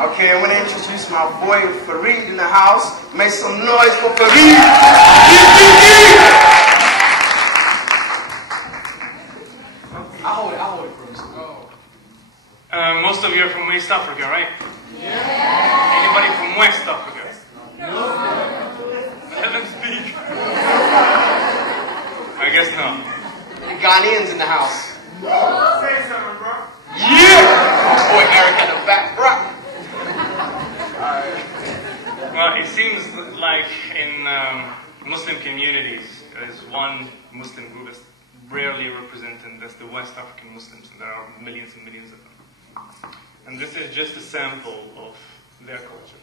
Okay, I'm going to introduce my boy Farid in the house. Make some noise for Farid. I'll hold it first. Most of you are from East Africa, right? Yeah. Anybody from West Africa? No. Let them speak. I guess not. The Ghanaians in the house. Say something, bro. Yeah! Boy, Eric at the back, bro. Well, it seems like in Muslim communities, there's one Muslim group that's rarely represented, that's the West African Muslims, and there are millions and millions of them. And this is just a sample of their culture.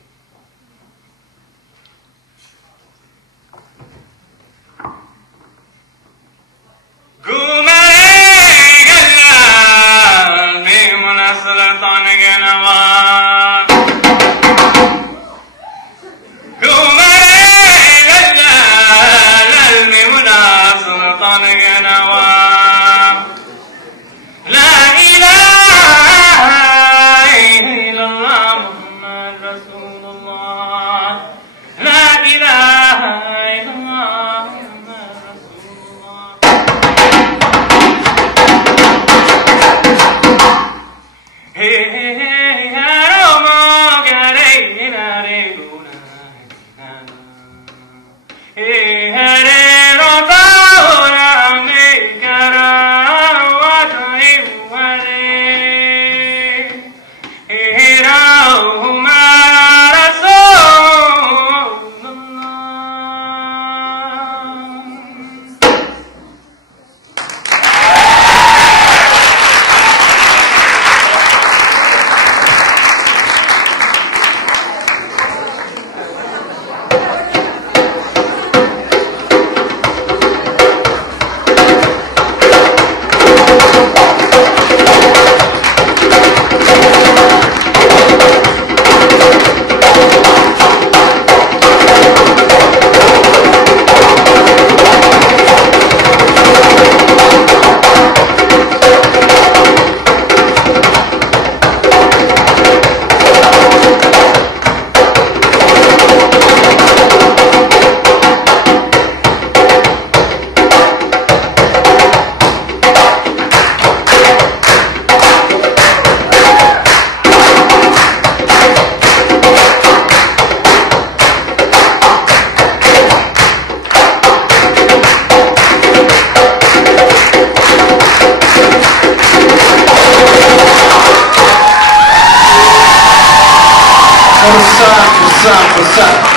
What's up?